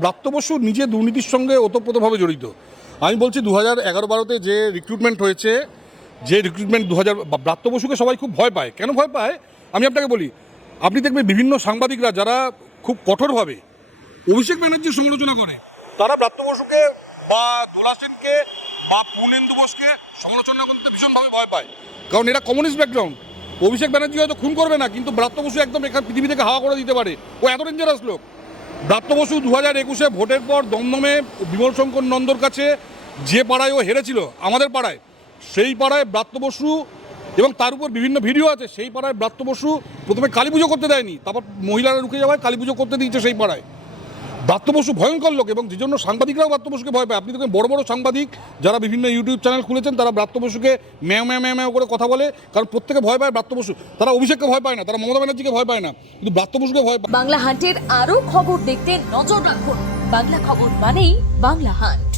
ব্রাত্য বসু নিজে দুর্নীতির সঙ্গে ওতপ্রোতভাবে জড়িত। আমি বলছি 2011-12-তে যে রিক্রুটমেন্ট হয়েছে, যে রিক্রুটমেন্ট ব্রাত্য বসুকে সবাই খুব ভয় পায়। কেন ভয় পায় আমি আপনাকে বলি। আপনি দেখবেন বিভিন্ন সাংবাদিকরা যারা খুব কঠোরভাবে অভিষেক ব্যানার্জির সমালোচনা করে, তারা ব্রাত্য বসুকে বা দোলা সেনকে বা পূর্ণেন্দু বোসকে সমালোচনা করতে ভীষণভাবে ভয় পায়, কারণ এরা কমিউনিস্ট ব্যাকগ্রাউন্ড। অভিষেক ব্যানার্জি হয়তো খুন করবে না, কিন্তু ব্রাত্য বসু একদম এখানে পৃথিবী থেকে হাওয়া করে দিতে পারে। ও এত ডেঞ্জারাস লোক। ব্রাত্য বসু 2021-এ ভোটের পর দমদমে বিমল শঙ্কর নন্দর কাছে যে পাড়ায় ও হেরেছিল, আমাদের পাড়ায়, সেই পাড়ায় ব্রাত্য বসু, এবং তার উপর বিভিন্ন ভিডিও আছে, সেই পাড়ায় ব্রাত্য বসু প্রথমে কালী পুজো করতে দেয়নি, তারপর মহিলারা রুখে যাওয়ায় কালী পুজো করতে দিয়েছে সেই পাড়ায়। ব্রাত্য বসু ভয়ঙ্কর লোক, এবং যে জন্য সাংবাদিকরাও ব্রাত্য বসুকে ভয় পায়। আপনি দেখবেন বড় বড় সাংবাদিক যারা বিভিন্ন ইউটিউব চ্যানেল খুলেছেন, তারা ব্রাত্য বসুকে ম্যাও ম্যাও ম্যাও ম্যাও করে কথা বলে, কারণ প্রত্যেকে ভয় পায় ব্রাত্য বসু। তারা অভিষেককে ভয় পায় না, তারা মমতা ব্যানার্জিকে ভয় পায় না, কিন্তু ব্রাত্য বসুকে ভয় পায়। বাংলা হান্টের আরো খবর দেখতে নজর রাখুন। বাংলা খবর মানেই বাংলা হান্ট।